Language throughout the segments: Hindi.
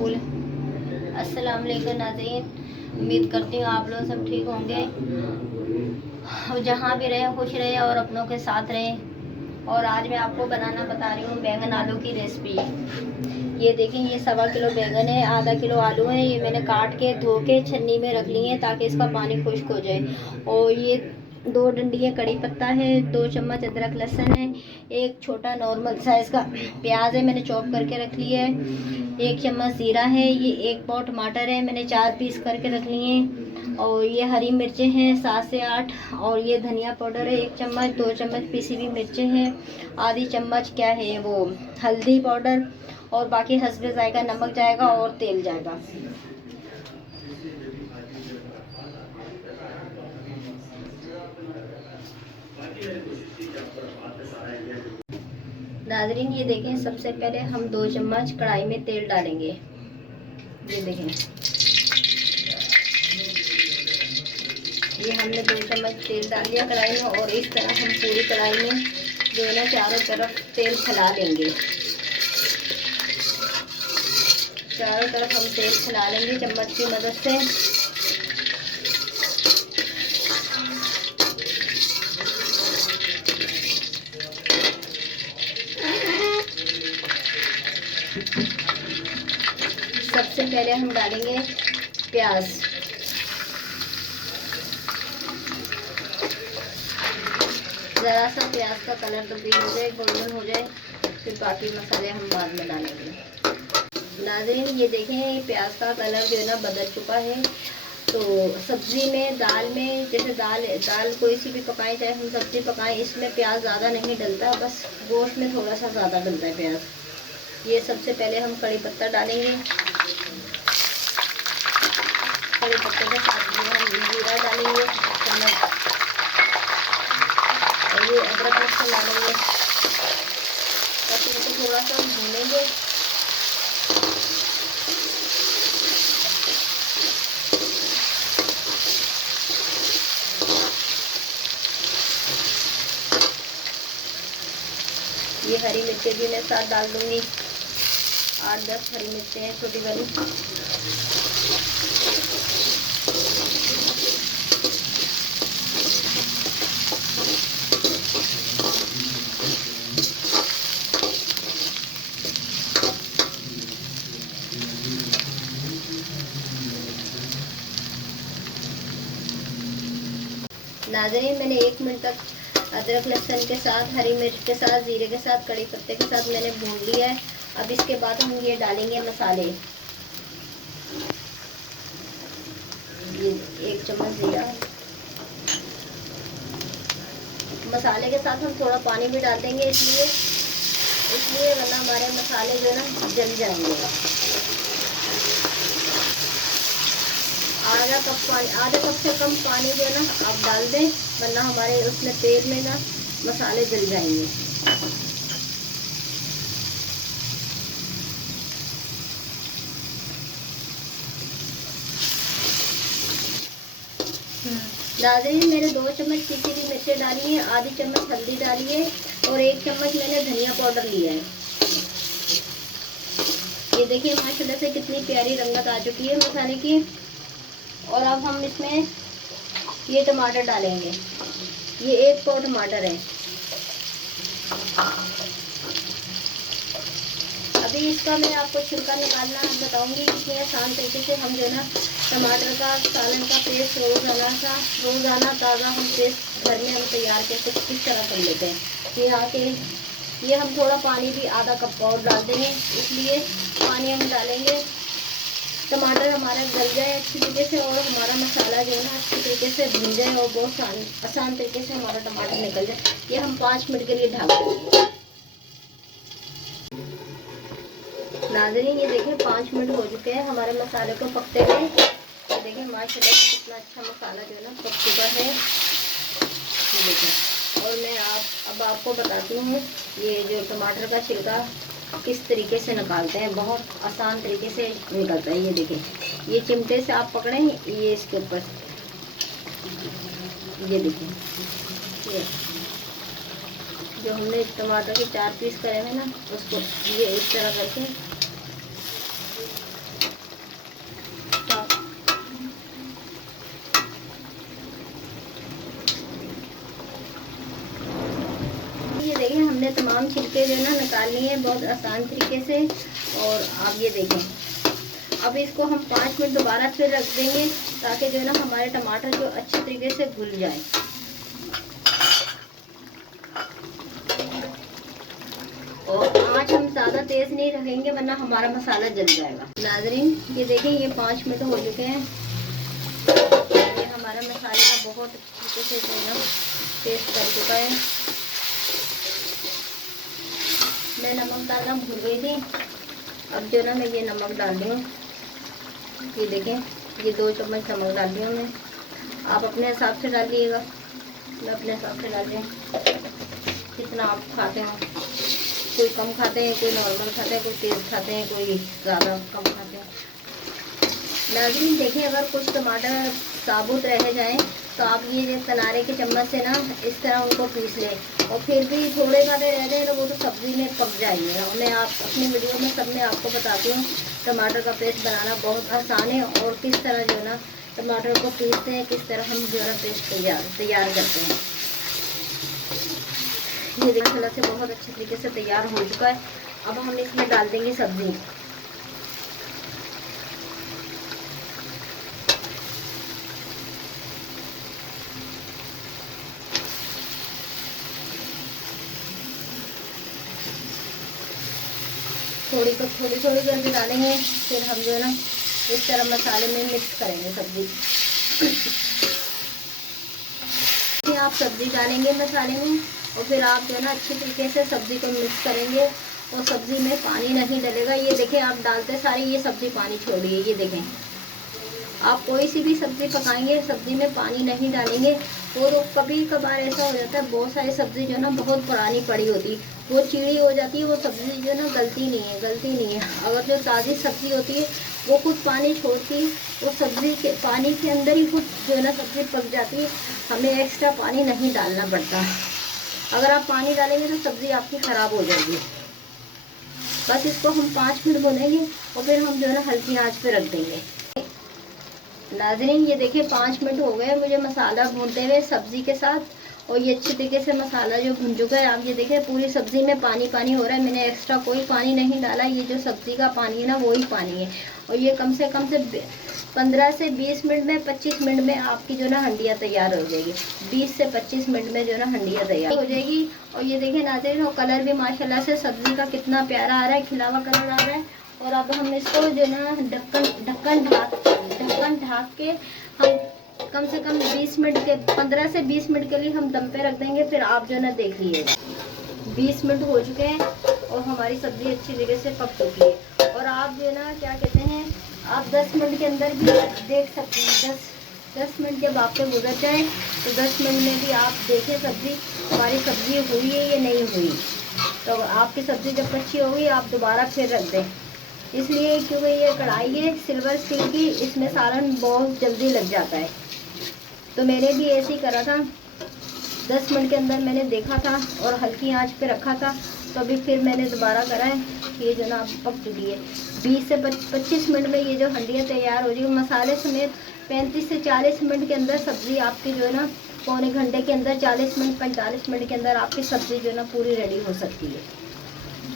बोले अस्सलाम वालेकुम नाज़रीन, उम्मीद करती हूँ आप लोग सब ठीक होंगे और जहाँ भी रहें खुश रहें और अपनों के साथ रहें। और आज मैं आपको बनाना बता रही हूँ बैंगन आलू की रेसिपी। ये देखें, ये 1.25 किलो बैंगन है, आधा किलो आलू है। ये मैंने काट के धो के छन्नी में रख ली है ताकि इसका पानी खुश्क हो जाए। और ये 2 डंडियाँ कड़ी पत्ता है, 2 चम्मच अदरक लहसुन है, एक छोटा नॉर्मल साइज़ का प्याज है मैंने चॉप करके रख लिया है, 1 चम्मच जीरा है, ये 1 पाव टमाटर है मैंने 4 पीस करके रख लिए हैं। और ये हरी मिर्चें हैं 7 से 8, और ये धनिया पाउडर है 1 चम्मच, 2 चम्मच पिसी हुई मिर्चें हैं, आधी चम्मच क्या है वो हल्दी पाउडर, और बाकी हस्बे जायका नमक जाएगा और तेल जाएगा। नाजरीन ये देखें, सबसे पहले हम 2 चम्मच कढ़ाई में तेल डालेंगे। ये देखें, ये हमने 2 चम्मच तेल डाल दिया कढ़ाई में, और इस तरह हम पूरी कढ़ाई में जो है ना चारों तरफ तेल फैला लेंगे। चारों तरफ हम तेल फैला लेंगे चम्मच की मदद से। सबसे पहले हम डालेंगे प्याज। ज़रा सा प्याज का कलर तब्दील हो जाए, गोल्डन हो जाए, फिर बाकी मसाले हम बाद में डालेंगे। नाज़रीन ये देखें, प्याज का कलर जो है ना बदल चुका है। तो सब्ज़ी में, दाल में, जैसे दाल कोई सी भी पकाएं, चाहे हम सब्ज़ी पकाएं, इसमें प्याज ज़्यादा नहीं डलता, बस गोश्त में थोड़ा सा ज़्यादा डलता है प्याज। ये सबसे पहले हम कड़ी पत्ता डालेंगे, कड़ी पत्ते के साथ हम जीरा डालेंगे चम्मच, और ये अदरक लहसुन डालेंगे, ताकि इनको थोड़ा सा भूनेंगे। ये हरी मिर्चें भी मैं साथ डाल दूंगी, 8-10 हरी मिर्चें हैं छोटी वाली। नाज़रीन मैंने 1 मिनट तक अदरक लहसुन के साथ, हरी मिर्च के साथ, जीरे के साथ, कड़ी पत्ते के साथ मैंने भून लिया है। अब इसके बाद हम ये डालेंगे मसाले। ये 1 चम्मच जीरा, मसाले के साथ हम थोड़ा पानी भी डाल देंगे, इसलिए वरना हमारे मसाले जो है ना जल जाएंगे। आधा कप से कम पानी जो है ना आप डाल दें, वरना हमारे उसमें तेल में ना मसाले जल जाएंगे। नाज़रीन मैंने 2 चम्मच पिसी हुई मिर्चें डाली है, आधी चम्मच हल्दी डाली है, और 1 चम्मच मैंने धनिया पाउडर लिया है। ये देखिए माशाल्लाह से कितनी प्यारी रंगत आ चुकी है मसाले की। और अब हम इसमें ये टमाटर डालेंगे, ये 1 पाव टमाटर है। अभी इसका मैं आपको छिलका निकालना बताऊंगी, कितनी आसान तरीके से हम जो है ना टमाटर का सालन का पेस्ट रोज़ाना ताज़ा हम पेस्ट घर में हम तैयार करके किस तरह कर लेते हैं। ये हम थोड़ा पानी भी आधा कप और डाल देंगे, इसलिए पानी हम डालेंगे टमाटर हमारा गल जाए अच्छी तरीके से, और हमारा मसाला जो है ना अच्छी तरीके से भुन जाए, और बहुत आसान तरीके से हमारा टमाटर निकल जाए। ये हम 5 मिनट के लिए ढक देंगे। नाज़रीन ये देखें 5 मिनट हो चुके हैं हमारे मसाले को पकते हुए। ये देखें माशाल्लाह से कितना अच्छा मसाला जो है ना पक चुका है। ये देखें, और मैं अब आपको बताती हूँ ये जो टमाटर का छिलका किस तरीके से निकालते हैं। बहुत आसान तरीके से निकलता है। ये देखें, ये चिमटे से आप पकड़ें, ये इसके ऊपर, ये देखें, ये जो हमने टमाटर के 4 पीस करे हैं ना, उसको ये इस तरह करके हमने तमाम छिलके जो है ना निकाल लिए हैं बहुत आसान तरीके से। और आप ये देखें, अब इसको हम 5 मिनट दोबारा फिर रख देंगे ताकि जो है ना हमारे टमाटर जो अच्छे तरीके से घुल जाए। और आँच हम ज़्यादा तेज़ नहीं रखेंगे वरना हमारा मसाला जल जाएगा। नाज़रीन ये देखें, ये 5 मिनट हो चुके हैं। ये हमारा मसाले का बहुत अच्छे तरीके से जो है ना पेस्ट कर चुका है। मैं नमक डालना भूल गई थी, अब जो ना मैं ये नमक डाल रही हूँ। ये देखें, ये 2 चम्मच नमक डाल रही हूँ मैं। आप अपने हिसाब से डालिएगा, मैं अपने हिसाब से डाल रही हूँ कितना आप खाते हो। कोई कम खाते हैं, कोई नॉर्मल खाते हैं, कोई तेज़ खाते हैं, कोई ज़्यादा कम खाते हैं। नाज़रीन देखें, अगर कुछ टमाटर साबुत रह जाएं तो आप ये किनारे के चम्मच से ना इस तरह उनको पीस लें। और फिर भी थोड़े काटे रह जाएं तो वो तो सब्ज़ी में पक जाएंगे। मैं आप अपनी वीडियो में सब में आपको बताती हूँ टमाटर का पेस्ट बनाना बहुत आसान है और किस तरह जो है ना टमाटर को पीसते हैं, किस तरह हम जो है ना पेस्ट तैयार करते हैं। ये देखिए से बहुत अच्छे तरीके से तैयार हो चुका है। अब हम इसमें डाल देंगे सब्ज़ी। थोड़ी करके डालेंगे, फिर हम जो है ना इस तरह मसाले में मिक्स करेंगे सब्ज़ी। आप सब्ज़ी डालेंगे मसाले में और फिर आप जो है ना अच्छी तरीके से सब्ज़ी को मिक्स करेंगे और सब्ज़ी में पानी नहीं डलेगा। ये देखें, आप डालते सारी ये सब्ज़ी पानी छोड़ रही है। ये देखें, आप कोई सी भी सब्ज़ी पकाएंगे सब्ज़ी में पानी नहीं डालेंगे वो तो कभी कभार ऐसा हो जाता है, बहुत सारी सब्ज़ी जो है ना बहुत पुरानी पड़ी होती, वो चीड़ी हो जाती है, वो सब्ज़ी जो है ना गलती नहीं है। अगर जो ताज़ी सब्ज़ी होती है वो खुद पानी छोड़ती है, वो सब्ज़ी के पानी के अंदर ही खुद जो है ना सब्ज़ी पक जाती है। हमें एक्स्ट्रा पानी नहीं डालना पड़ता। अगर आप पानी डालेंगे तो सब्ज़ी आपकी ख़राब हो जाएगी। बस इसको हम 5 मिनट भूनेंगे और फिर हम जो है ना हल्की आंच पे रख देंगे। नाज़रीन ये देखिए 5 मिनट हो गए मुझे मसाला भूनते हुए सब्ज़ी के साथ, और ये अच्छे तरीके से मसाला जो भुन चुका है। आप ये देखें पूरी सब्ज़ी में पानी हो रहा है, मैंने एक्स्ट्रा कोई पानी नहीं डाला। ये जो सब्ज़ी का पानी है ना वही पानी है। और ये कम से 15 से 20 मिनट में 25 मिनट में आपकी जो ना हंडिया तैयार हो जाएगी। 20 से 25 मिनट में जो ना हंडिया तैयार हो जाएगी। और ये देखें नाज़रीन, और कलर भी माशाल्लाह से सब्ज़ी का कितना प्यारा आ रहा है, खिला हुआ कलर आ रहा है। और अब हम इसको जो ना ढक्कन ढक के हम कम से कम 15 से 20 मिनट के लिए हम दम पे रख देंगे। फिर आप जो ना देख लीजिएगा 20 मिनट हो चुके हैं और हमारी सब्ज़ी अच्छी तरीके से पक चुकी है। और आप जो ना क्या कहते हैं, आप 10 मिनट के अंदर भी देख सकते हैं। 10 मिनट जब आपके गुजर जाए तो 10 मिनट में भी आप देखें सब्ज़ी हमारी सब्ज़ी हुई है या नहीं हुई। तो आपकी सब्ज़ी जब कच्ची होगी आप दोबारा फिर रख दें, इसलिए क्योंकि ये कढ़ाई है सिल्वर स्टील की, इसमें सालन बहुत जल्दी लग जाता है। तो मैंने भी ऐसे ही करा था, 10 मिनट के अंदर मैंने देखा था और हल्की आंच पे रखा था। तो अभी फिर मैंने दोबारा करा है, ये जो ना पक चुकी है। 20 से 25 मिनट में ये जो हंडिया तैयार हो जाएगी मसाले समेत। 35 से 40 मिनट के अंदर सब्ज़ी आपकी जो है ना, पौने घंटे के अंदर 40 मिनट 45 मिनट के अंदर आपकी सब्ज़ी जो है ना पूरी रेडी हो सकती है।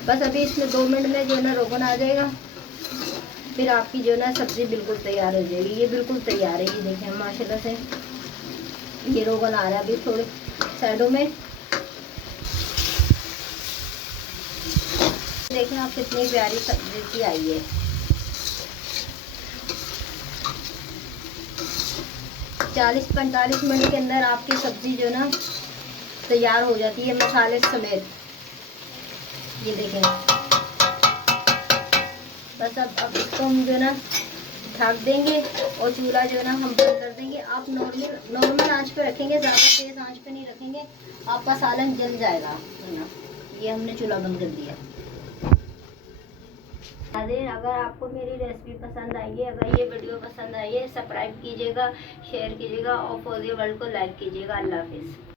बस अभी इसमें 2 मिनट में जो है ना रोगन आ जाएगा, फिर आपकी जो ना सब्ज़ी बिल्कुल तैयार हो जाएगी। ये बिल्कुल तैयार है, ये देखें माशाल्लाह से ये रोगन आ रहा है अभी थोड़े साइडों में। देखें आप कितनी प्यारी सब्ज़ी की आई है। 40-45 मिनट के अंदर आपकी सब्ज़ी जो ना तैयार हो जाती है मसाले समेत। ये देखें, बस अब इसको हम जो ना ढक देंगे और चूल्हा जो है ना हम बंद कर देंगे। आप नॉर्मल आंच पे रखेंगे, ज़्यादा तेज़ आंच पे नहीं रखेंगे, आपका सालन जल जाएगा ना। ये हमने चूल्हा बंद कर दिया। अगर आपको मेरी रेसिपी पसंद आई है, अगर ये वीडियो पसंद आई है, सब्सक्राइब कीजिएगा, शेयर कीजिएगा और फौजी वर्ल्ड को लाइक कीजिएगा। अल्लाह हाफिज़।